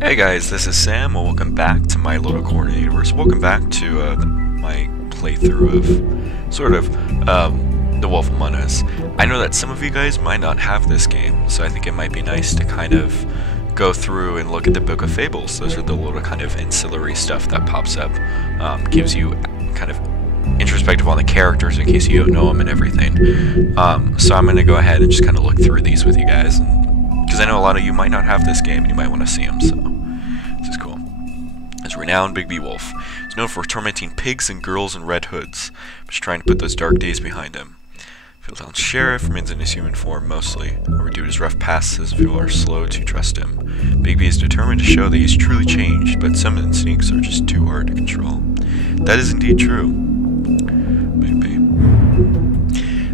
Hey guys, this is Sam. Well, welcome back to my little corner universe. Welcome back to my playthrough of The Wolf Among Us. I know that some of you guys might not have this game, so I think it might be nice to kind of go through and look at the Book of Fables. Those are the little kind of ancillary stuff that pops up, gives you kind of introspective on the characters in case you don't know them and everything. So I'm going to go ahead and just kind of look through these with you guys, because I know a lot of you might not have this game and you might want to see them, so this is cool. It's renowned Bigby Wolf. He's known for tormenting pigs and girls in red hoods, but he's trying to put those dark days behind him. Fabletown sheriff remains in his human form mostly. However, due to his rough past, his people are slow to trust him. Bigby is determined to show that he's truly changed, but some instincts are just too hard to control. That is indeed true. Bigby.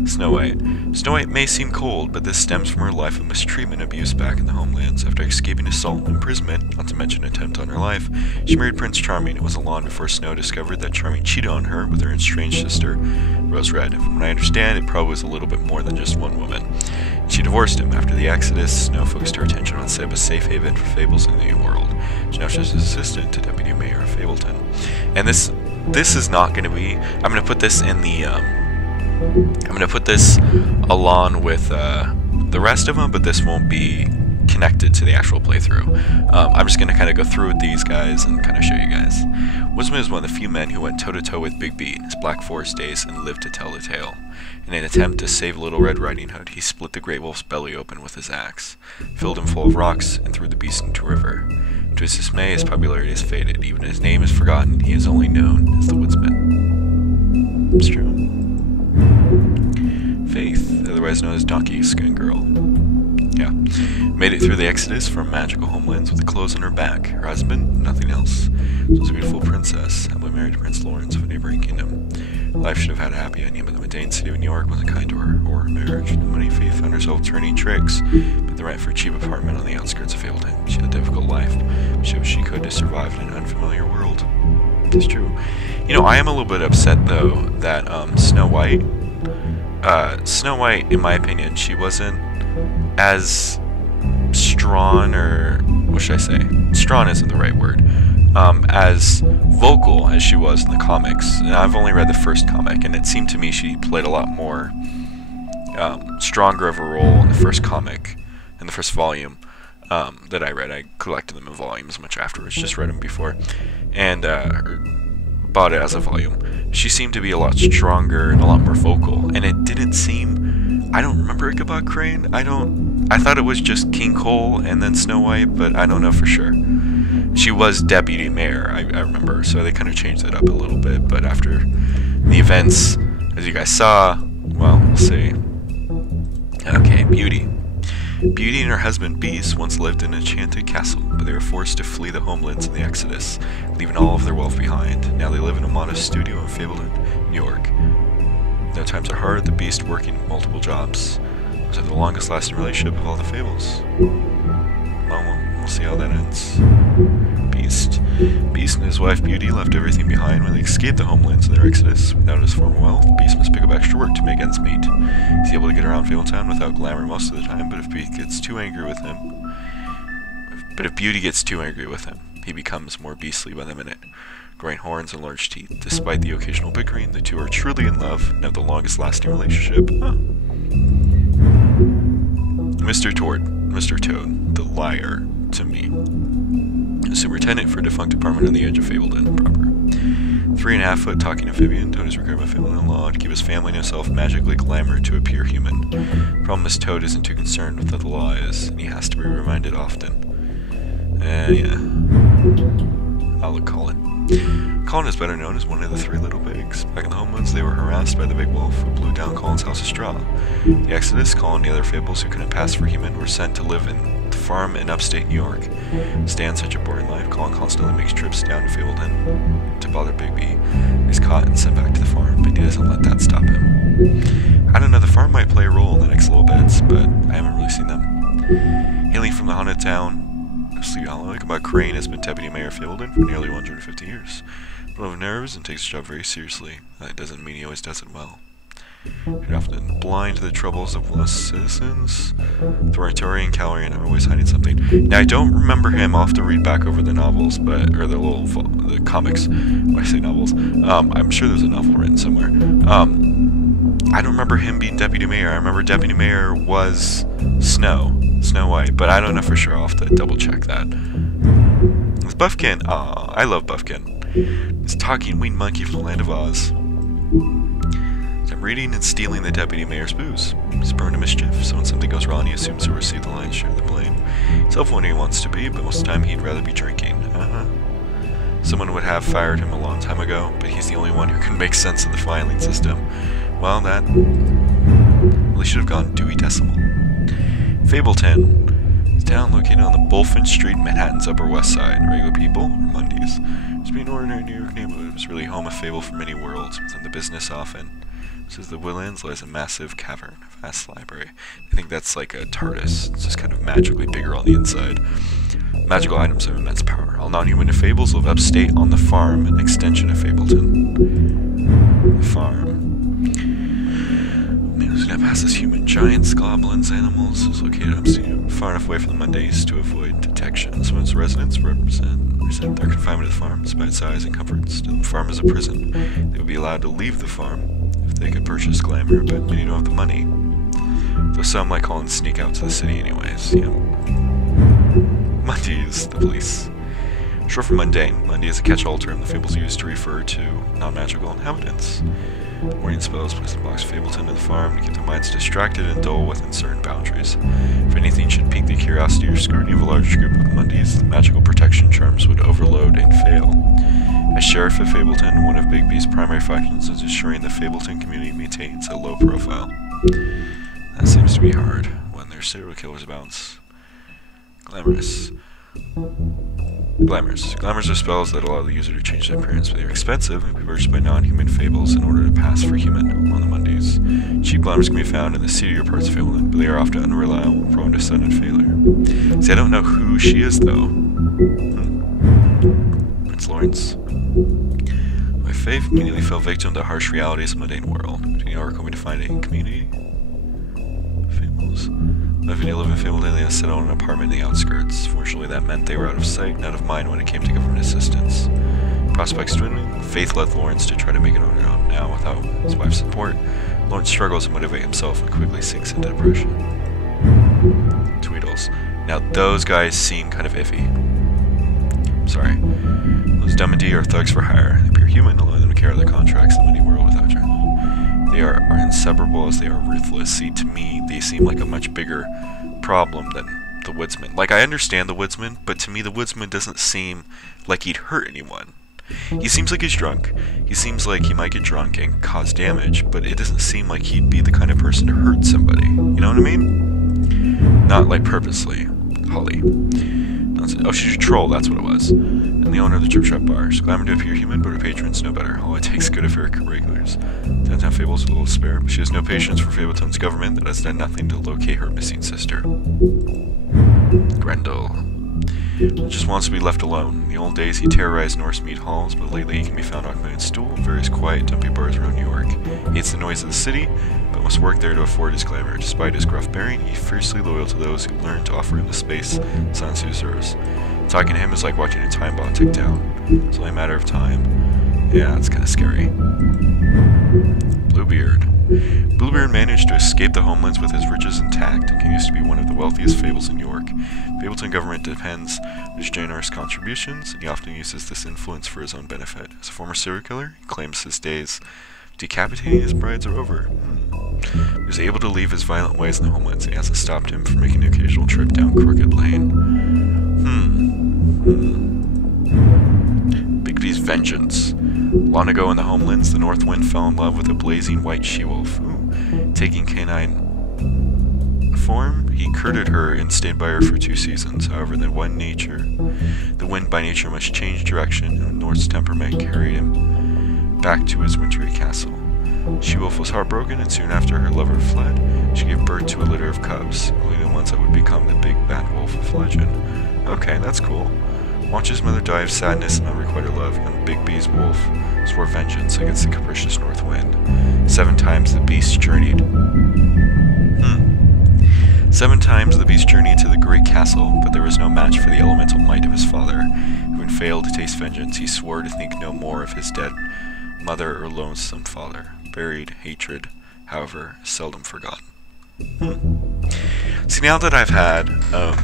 Snow White. Snow White may seem cold, but this stems from her life of mistreatment and abuse back in the homelands. After escaping assault and imprisonment, not to mention an attempt on her life, she married Prince Charming. It wasn't long before Snow discovered that Charming cheated on her with her estranged sister, Rose Red. From what I understand, it probably was a little bit more than just one woman. She divorced him. After the Exodus, Snow focused her attention on Seba's safe haven for fables in the New World. She now she's assistant to Deputy Mayor of Fabletown. And this is not going to be... I'm going to put this in the... I'm going to put this along with the rest of them, but this won't be connected to the actual playthrough. I'm just going to kind of go through with these guys and kind of show you guys. Wisdom is one of the few men who went toe-to-toe with Bigby in his Black Forest days and lived to tell the tale. In an attempt to save Little Red Riding Hood, he split the Great Wolf's belly open with his axe, filled him full of rocks, and threw the beast into a river. To his dismay, his popularity has faded. Even his name is forgotten. He is only known as the Woodsman. It's true. Faith, otherwise known as Donkey Skin Girl. Yeah. Made it through the Exodus from magical homelands with the clothes on her back. Her husband, nothing else. She was a beautiful princess, happily married to Prince Lawrence of a neighboring kingdom. Life should have had a happy ending, but the mundane city of New York wasn't kind to her or her marriage. The money Faith found herself turning tricks, but the rent for a cheap apartment on the outskirts of Fabletown. She had a difficult life, but she did what she could to survive in an unfamiliar world. It's true. You know, I am a little bit upset, though, that Snow White, in my opinion, she wasn't as strong, or what should I say? Strong isn't the right word. As vocal as she was in the comics. And I've only read the first comic, and it seemed to me she played a lot more stronger of a role in the first comic, in the first volume that I read. I collected them in volumes much afterwards, just read them before, and bought it as a volume. She seemed to be a lot stronger and a lot more vocal, and it didn't seem... I don't remember Ichabod Crane. I thought it was just King Cole and then Snow White, but I don't know for sure. She was Deputy Mayor, I remember, so they kind of changed it up a little bit, but after the events, as you guys saw, well, we'll see. Okay, Beauty. Beauty and her husband Beast once lived in an enchanted castle, but they were forced to flee the homelands in the Exodus, leaving all of their wealth behind. Now they live in a modest studio in Fabletown, New York. Though times are hard, the Beast working multiple jobs. It was the longest lasting relationship of all the Fables. Well, we'll see how that ends. Beast and his wife Beauty left everything behind when they escaped the homelands in their exodus. Without his former wealth, Beast must pick up extra work to make ends meet. He's able to get around Fabletown without glamour most of the time, but if Beauty gets too angry with him, he becomes more beastly by the minute, growing horns and large teeth. Despite the occasional bickering, the two are truly in love and have the longest lasting relationship. Mr. Toad, the liar to me. Superintendent for a defunct department on the edge of Fabletown proper. 3.5-foot talking amphibian, Toad is required by Fabletown law to keep his family and himself magically glamour to appear human. The problem is Toad isn't too concerned with what the law is, and he has to be reminded often. Yeah. I'll look Colin. Colin is better known as one of the three little pigs. Back in the homelands, they were harassed by the big wolf, who blew down Colin's house of straw. The Exodus, Colin and the other Fables who couldn't pass for human were sent to live in the farm in upstate New York. To stand such a boring life, Colin constantly makes trips down to Fabletown to bother Bigby. He's caught and sent back to the farm, but he doesn't let that stop him. I don't know, the farm might play a role in the next little bits, but I haven't really seen them. Hailing from the haunted town, Ichabod Crane has been Deputy Mayor of Fabletown for nearly 150 years. Full of nerves and takes his job very seriously. That doesn't mean he always does it well. You're often blind to the troubles of less citizens. Authoritarian Calorian are always hiding something. Now I don't remember him. I'll have to read back over the novels, or the comics. When I say novels, I'm sure there's a novel written somewhere. I don't remember him being deputy mayor. I remember deputy mayor was Snow White, but I don't know for sure. I'll have to double check that. With Buffkin, I love Buffkin. This talking winged monkey from the land of Oz. I'm reading and stealing the deputy mayor's booze. He's prone to mischief, so when something goes wrong, he assumes he'll receive the lion's share of the blame. He's helpful when he wants to be, but most of the time he'd rather be drinking. Someone would have fired him a long time ago, but he's the only one who can make sense of the filing system. Well, that really should have gone Dewey Decimal. Fabletown. It's a town located on the Bulfin Street, Manhattan's Upper West Side. Regular people, or Mondays. It's being an ordinary New York neighborhood. It was really home of Fable for many worlds. Within the business often. Says the Woodlands lies a massive cavern, a vast library. I think that's like a TARDIS. It's just kind of magically bigger on the inside. Magical items have immense power. All non-human Fables live upstate on the farm, an extension of Fableton. The farm. Who's gonna pass as human giants, goblins, animals, is located upstate, far enough away from the Mondays to avoid detection. So its residents resent their confinement to the farm, despite size and comforts. The farm is a prison. They would be allowed to leave the farm if they could purchase glamour, but many don't have the money. Though some, like Holland, sneak out to the city anyways. Mondays, the police. Short for mundane, Monday is a catch-all term the Fables use to refer to non-magical inhabitants. Warning spells placed in blocks Fableton to the farm to keep their minds distracted and dull within certain boundaries. If anything should pique the curiosity or scrutiny of a large group of Mondays, the magical protection charms would overload and fail. As Sheriff of Fableton, one of Bigby's primary functions is ensuring the Fableton community maintains a low profile. That seems to be hard when there's serial killers about. Glamorous. Glamours are spells that allow the user to change their appearance, but they are expensive and can be purchased by non-human Fables in order to pass for human on the Mondays. Cheap glamours can be found in the seedier parts of Fableton, but they are often unreliable and prone to sudden failure. See, I don't know who she is, though. It's Lawrence. My faith immediately fell victim to the harsh realities of the mundane world. Between New York, hoping to find a community. Fables. If they live in Fableton, they had settled in an apartment in the outskirts. Fortunately, that meant they were out of sight and out of mind when it came to government assistance. Prospects dwindling, Faith led Lawrence to try to make it on her own. Now, without his wife's support, Lawrence struggles to motivate himself and quickly sinks into depression. Tweedles. Now, those guys seem kind of iffy. Sorry. Those Dumb and D are thugs for hire. They appear human, allowing them to carry their contracts in the money world without charge. They are inseparable as they are ruthless. See, to me, they seem like a much bigger problem than the woodsman. Like, I understand the woodsman, but to me the woodsman doesn't seem like he'd hurt anyone. He seems like he's drunk. He seems like he might get drunk and cause damage, but it doesn't seem like he'd be the kind of person to hurt somebody. You know what I mean? Not, like, purposely. Holly. Oh, she's a troll, that's what it was. And the owner of the Trip Trap Bar. She's glamored to appear human, but her patrons know better. All it takes good of her regulars. Downtown Fable's a little spare, but she has no patience for Fabletown's government that has done nothing to locate her missing sister. Grendel. He just wants to be left alone. In the old days, he terrorized Norse mead halls, but lately he can be found occupying a stool in various quiet, dumpy bars around New York. He hates the noise of the city, but must work there to afford his glamour. Despite his gruff bearing, he's fiercely loyal to those who learn to offer him the space silence he deserves. Talking to him is like watching a time bomb tick down. It's only a matter of time. Yeah, it's kind of scary. Bluebeard. Bluebeard managed to escape the homelands with his riches intact and continues to be one of the wealthiest Fables in New York. Fableton government depends on his generous contributions, and he often uses this influence for his own benefit. As a former serial killer, he claims his days decapitating his brides are over. He was able to leave his violent ways in the homelands, and he hasn't stopped him from making an occasional trip down Crooked Lane. Bigby's vengeance. Long ago in the homelands, the North Wind fell in love with a blazing white she-wolf. Taking canine form, he courted her and stayed by her for 2 seasons. However, the wind by nature must change direction, and North's temperament carried him back to his wintry castle. She-wolf was heartbroken, and soon after her lover fled, she gave birth to a litter of cubs, including the ones that would become the big bad wolf of legend. Okay, that's cool. Watch his mother die of sadness and unrequited love, young Big B's wolf swore vengeance against the capricious north wind. 7 times the beast journeyed. 7 times the beast journeyed to the great castle, but there was no match for the elemental might of his father. Having failed to taste vengeance, he swore to think no more of his dead mother or lonesome father. Buried hatred, however, is seldom forgotten. See, now that I've had a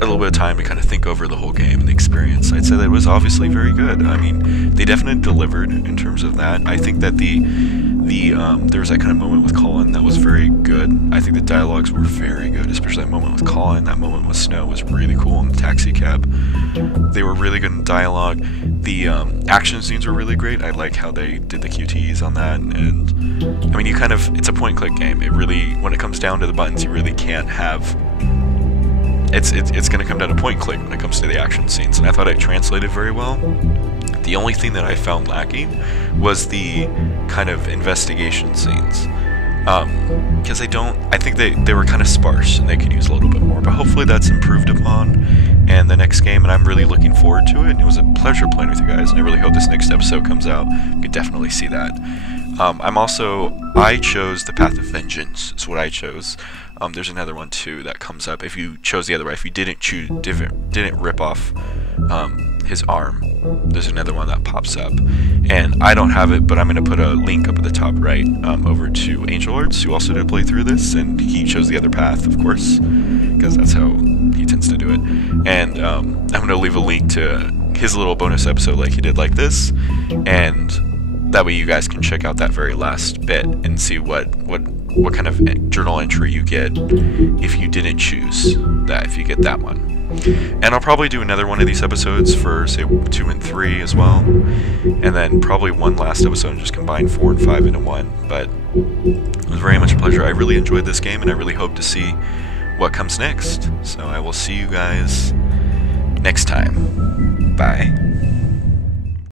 little bit of time to kind of think over the whole game and the experience, I'd say that it was obviously very good. I mean, they definitely delivered in terms of that. I think that there was that kind of moment with Colin that was very good. I think the dialogues were very good, especially that moment with Colin. That moment with Snow was really cool in the taxi cab. They were really good in dialogue. The action scenes were really great. I like how they did the QTEs on that, and I mean, it's a point-and-click game. It really, when it comes down to the buttons, you really can't have. It's going to come down to point-and-click when it comes to the action scenes, and I thought it translated very well. The only thing that I found lacking was the kind of investigation scenes. Because I think they were kind of sparse and they could use a little bit more, but hopefully that's improved upon in the next game, and I'm really looking forward to it. And it was a pleasure playing with you guys, and I really hope this next episode comes out. You could definitely see that. I chose the Path of Vengeance, is what I chose. There's another one too that comes up if you chose the other way. If you didn't rip off his arm, there's another one that pops up, and I don't have it, but I'm going to put a link up at the top right over to Angel Arts, who also did play through this, and he chose the other path, of course, because that's how he tends to do it. And I'm going to leave a link to his little bonus episode like he did like this, and that way you guys can check out that very last bit and see what kind of journal entry you get if you didn't choose that, if you get that one. And I'll probably do another one of these episodes for, say, 2 and 3 as well, and then probably one last episode and just combine 4 and 5 into 1. But it was very much a pleasure. I really enjoyed this game, and I really hope to see what comes next. So I will see you guys next time.